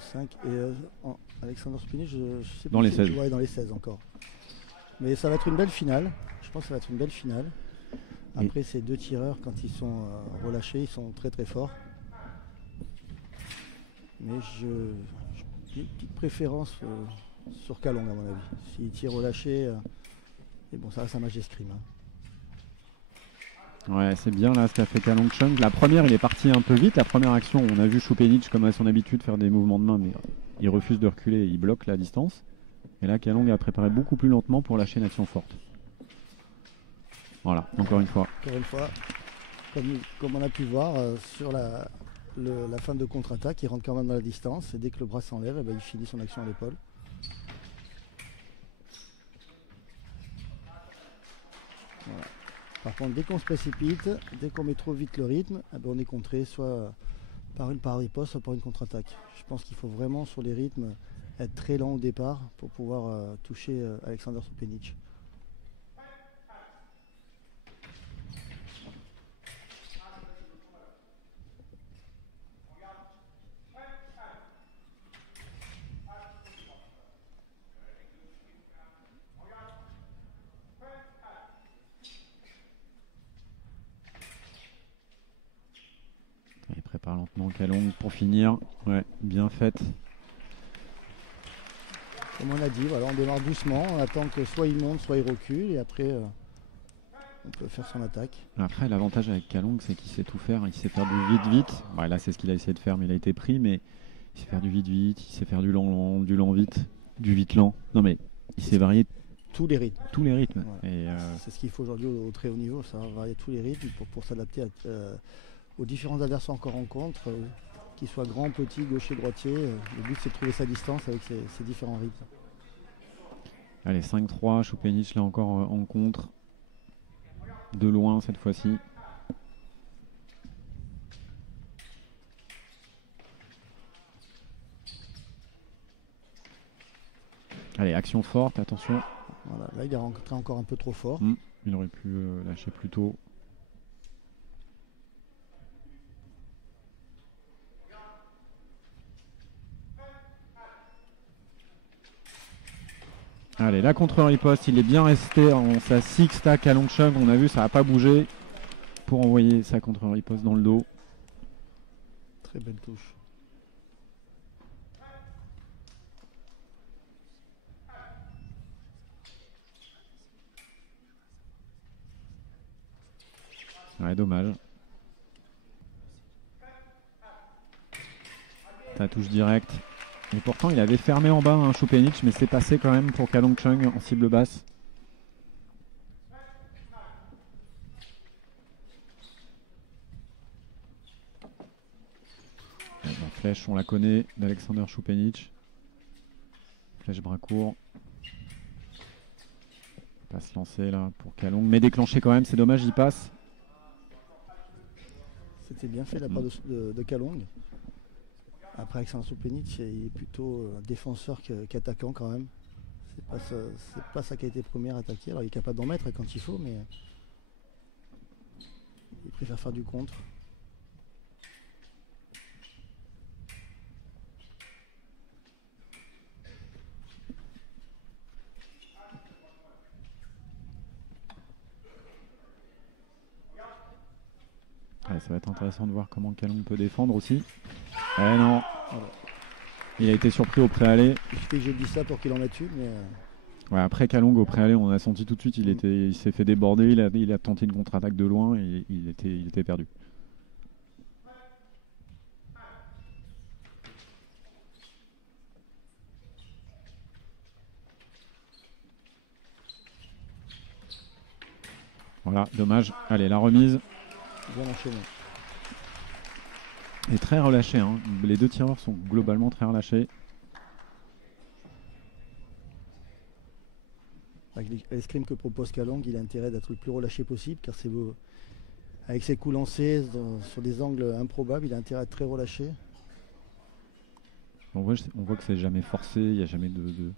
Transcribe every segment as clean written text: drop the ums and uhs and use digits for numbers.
5. Et Alexander Stupinic, je sais dans pas les si 16. dans les 16 encore. Mais ça va être une belle finale. Je pense que ça va être une belle finale. Après, ces deux tireurs, quand ils sont relâchés, ils sont très très forts. Mais j'ai une petite préférence sur Kalong, à mon avis. S'il tire relâché, et bon, ça reste un match d'escrime. Ouais, c'est bien là ce qu'a fait Kalong Chung. La première, il est parti un peu vite. La première action, on a vu Stupinic comme à son habitude faire des mouvements de main, mais il refuse de reculer et il bloque la distance. Et là, Kalong a préparé beaucoup plus lentement pour lâcher une action forte. Voilà, encore une fois. Encore une fois, comme on a pu voir sur la fin de contre-attaque, il rentre quand même dans la distance et dès que le bras s'enlève, eh ben, il finit son action à l'épaule. Voilà. Par contre, dès qu'on se précipite, dès qu'on met trop vite le rythme, eh ben, on est contré soit par une riposte, soit par une contre-attaque. Je pense qu'il faut vraiment sur les rythmes être très lent au départ pour pouvoir toucher Alexander Stupinic. Il prépare lentement Kalong pour finir. Ouais, bien faite. Comme on a dit, voilà, on démarre doucement, on attend que soit il monte, soit il recule, et après on peut faire son attaque. Après, l'avantage avec Kalong, c'est qu'il sait tout faire. Il sait faire du vite-vite. Ouais, là, c'est ce qu'il a essayé de faire, mais il a été pris. Mais il sait faire du vite-vite, il sait faire du lent-vite, du vite-lent. Non, mais il sait varier tous les rythmes. Tous les rythmes. Voilà. C'est ce qu'il faut aujourd'hui au très haut niveau, ça, varier tous les rythmes pour s'adapter aux différents adversaires qu'on rencontre, qu'ils soient grands, petits, gauchers, droitiers. Le but, c'est de trouver sa distance avec ces différents rythmes. Allez, 5-3, Stupinic là encore en contre. De loin cette fois-ci. Allez, action forte, attention. Voilà, là, il est rentré encore un peu trop fort. Il aurait pu lâcher plus tôt. Allez, la contre-riposte, il est bien resté en sa six-tac à Kalong Chung. On a vu, ça n'a pas bougé pour envoyer sa contre-riposte dans le dos. Très belle touche. Ouais, dommage. Ta touche directe. Et pourtant, il avait fermé en bas un Stupinic, mais c'est passé quand même pour Kalong Chung en cible basse. La flèche, on la connaît, d'Alexander Stupinic. Flèche bras court. Pas se lancer là pour Kalong, mais déclenché quand même, c'est dommage, il passe. C'était bien fait de la part de Kalong. Après, Alexander Stupinic, il est plutôt défenseur qu'attaquant quand même. C'est pas sa qualité première à attaquer. Alors il est capable d'en mettre quand il faut, mais il préfère faire du contre. Ouais, ça va être intéressant de voir comment Kalong peut défendre aussi. Eh non, voilà. Il a été surpris au préalé. Il suffit que j'ai dit ça pour qu'il en mette une, mais... Ouais, après Kalong au préalé, on a senti tout de suite, il s'est fait déborder, il a tenté une contre-attaque de loin et il était perdu. Voilà, dommage. Allez, la remise. Bien enchaîné. Et très relâché, hein. Les deux tireurs sont globalement très relâchés. Avec l'escrime que propose Kalong, il a intérêt d'être le plus relâché possible, car c'est beau. Avec ses coups lancés sur des angles improbables, il a intérêt à être très relâché. On voit que c'est jamais forcé, il n'y a jamais de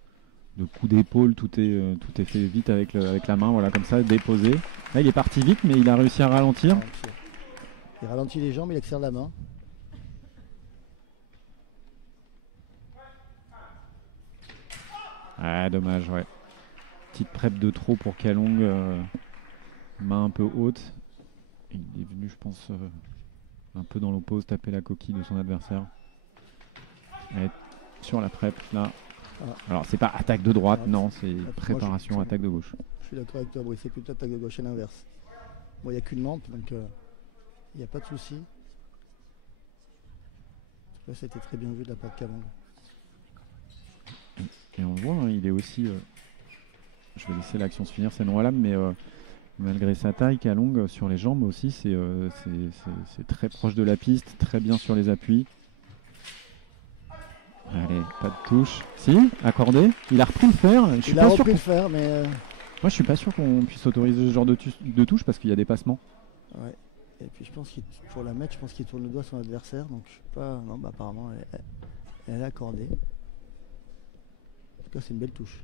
coup d'épaule, tout est fait vite avec la main, voilà, comme ça, déposé. Là, il est parti vite, mais il a réussi à ralentir. Il ralentit les jambes, il accélère la main. Ah, dommage, ouais. Petite prep de trop pour Kalong, main un peu haute. Et il est venu, je pense, un peu dans l'oppose, taper la coquille de son adversaire. Et sur la prep, là. Ah. Alors, c'est pas attaque de droite, non, c'est préparation, attaque de gauche. Je suis d'accord avec toi, Brice, c'est plutôt attaque de gauche et l'inverse. Bon, il n'y a qu'une lampe, donc il n'y a pas de souci. Là, ça a été très bien vu de la part de Kalong. Et on voit, hein, il est aussi. Je vais laisser l'action se finir, c'est non à l'âme, mais malgré sa taille, Kalong sur les jambes aussi, c'est très proche de la piste, très bien sur les appuis. Allez, pas de touche. Si, accordé. Il a repris le fer. Il a repris le fer, mais. Moi, je suis pas sûr qu'on puisse autoriser ce genre de touche parce qu'il y a des passements. Ouais. Et puis, je pense qu'il pour la mettre, je pense qu'il tourne le doigt sur son adversaire, donc je sais pas. Non, bah, apparemment, elle est accordée. En tout cas, c'est une belle touche.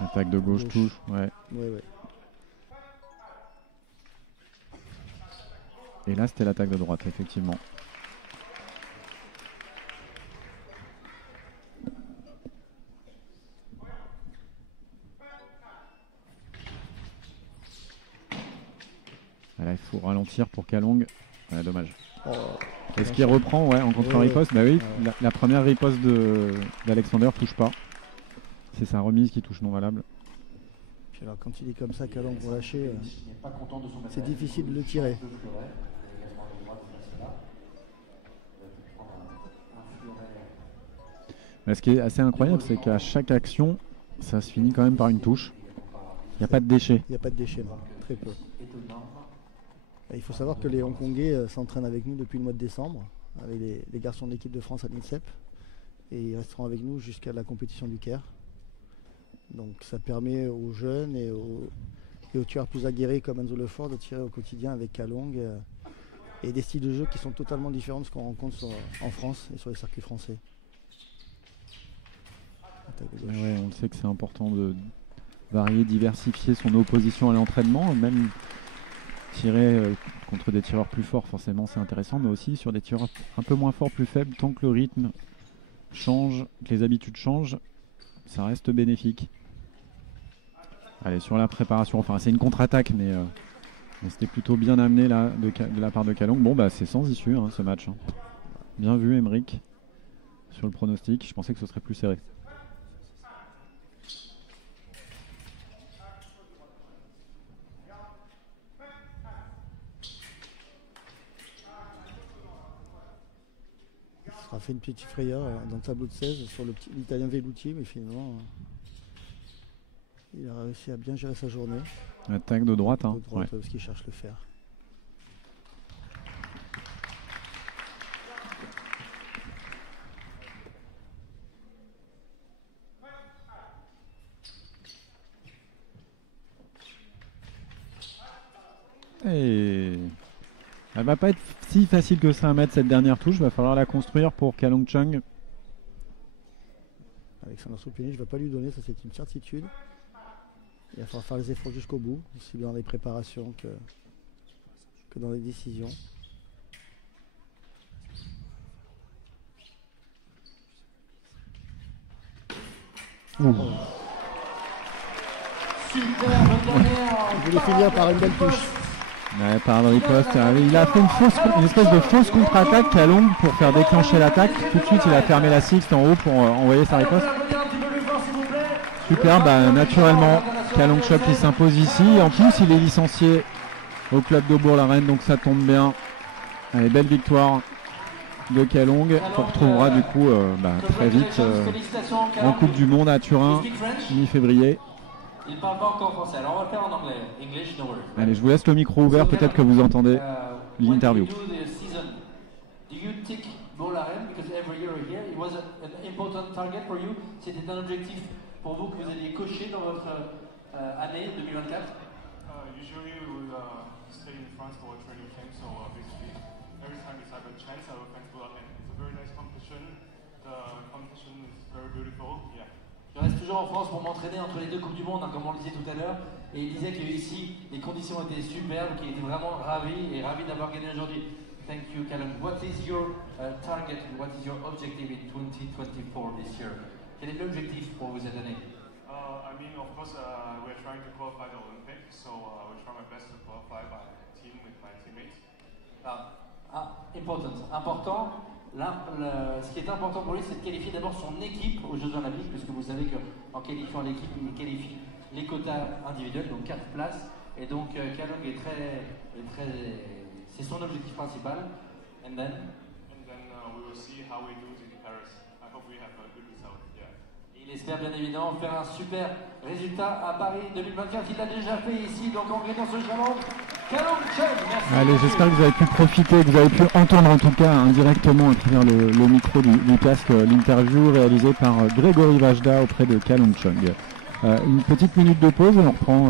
Attaque de gauche, touche, ouais. Ouais. Et là, c'était l'attaque de droite, effectivement. Là, il faut ralentir pour Kalong. Ouais, dommage. Oh, est-ce qu'il reprend en contre-riposte? Bah oui, la première riposte d'Alexander touche pas. C'est sa remise qui touche non valable. Puis alors quand il est comme ça, Kalong pour lâcher, c'est difficile de le tirer. Mais ce qui est assez incroyable, c'est qu'à chaque action, ça se finit quand même par une touche. Il n'y a pas de déchets. Il n'y a pas de déchets, non. Très peu. Il faut savoir que les Hongkongais s'entraînent avec nous depuis le mois de décembre, avec les garçons de l'équipe de France à l'INSEP. Et ils resteront avec nous jusqu'à la compétition du Caire. Donc ça permet aux jeunes et aux tueurs plus aguerris comme Enzo Lefort de tirer au quotidien avec Kalong et des styles de jeu qui sont totalement différents de ce qu'on rencontre en France et sur les circuits français. Ouais, on sait que c'est important de varier, diversifier son opposition à l'entraînement, même tirer contre des tireurs plus forts, forcément c'est intéressant, mais aussi sur des tireurs un peu moins forts, plus faibles, tant que le rythme change, que les habitudes changent, ça reste bénéfique. Allez, sur la préparation, enfin c'est une contre-attaque, mais c'était plutôt bien amené là, de la part de Kalong. Bon, bah c'est sans issue ce match. Hein. Bien vu, Emeric, sur le pronostic. Je pensais que ce serait plus serré. Il sera fait une petite frayeur dans le tableau de 16 sur l'Italien Velluti, mais finalement il a réussi à bien gérer sa journée. Attaque de droite, hein. De droite, parce qu'il cherche le fer. Et elle va pas être si facile que ça à mettre cette dernière touche, va falloir la construire pour Kalong Chung. Alexander Soupini, je ne vais pas lui donner, ça c'est une certitude. Il va falloir faire les efforts jusqu'au bout, aussi bien dans les préparations que dans les décisions. Oh. Il voulait finir par une belle touche. Ouais, par le riposte. Il a fait une espèce de fausse contre-attaque Kalong pour faire déclencher l'attaque. Tout de suite, il a fermé la sixte en haut pour envoyer sa riposte. Super, bah, naturellement, Kalong Chop il s'impose ici. En plus, il est licencié au club de Bourg-la-Reine, donc ça tombe bien. Allez, belle victoire de Kalong. On retrouvera du coup très vite en Coupe du Monde à Turin, mi-février. Il parle pas encore français, alors on va le faire en anglais. English, no worries. Allez, je vous laisse le micro ouvert, peut-être que vous entendez l'interview. Do you tick Bourg-la-Reine because every year here it was an important target for you? C'était un objectif pour vous que vous alliez cocher dans votre année 2024? Usually we will stay in France for a training camp, so basically every time we have a chance, I will thank Bourg-la-Reine. It's a very nice competition. The competition is very beautiful. Yeah. Je reste toujours en France pour m'entraîner entre les deux Coupes du Monde, hein, comme on le disait tout à l'heure. Et il disait qu'ici, les conditions étaient superbes, qu'il était vraiment ravi d'avoir gagné aujourd'hui. Thank you, Callum. What is your target, what is your objective in 2024 this year? Quel est l'objectif pour vous cette année? I mean, of course, we're trying to qualify the Olympics, so we'll try my best to qualify by team with my teammates. Important. Là, ce qui est important pour lui, c'est de qualifier d'abord son équipe aux Jeux Olympiques, puisque vous savez qu'en qualifiant l'équipe, il qualifie les quotas individuels, donc 4 places. Et donc, Kalung c'est son objectif principal. And then we will see how we do in Paris. I hope we have a good result. Yeah. Il espère bien évidemment faire un super résultat à Paris 2024. Il l'a déjà fait ici, donc en gagnant ce challenge. Kalung Chung, merci. Allez, j'espère que vous avez pu profiter, que vous avez pu entendre en tout cas indirectement à travers le micro du casque l'interview réalisée par Grégory Vajda auprès de Kalung Chung. Une petite minute de pause et on reprend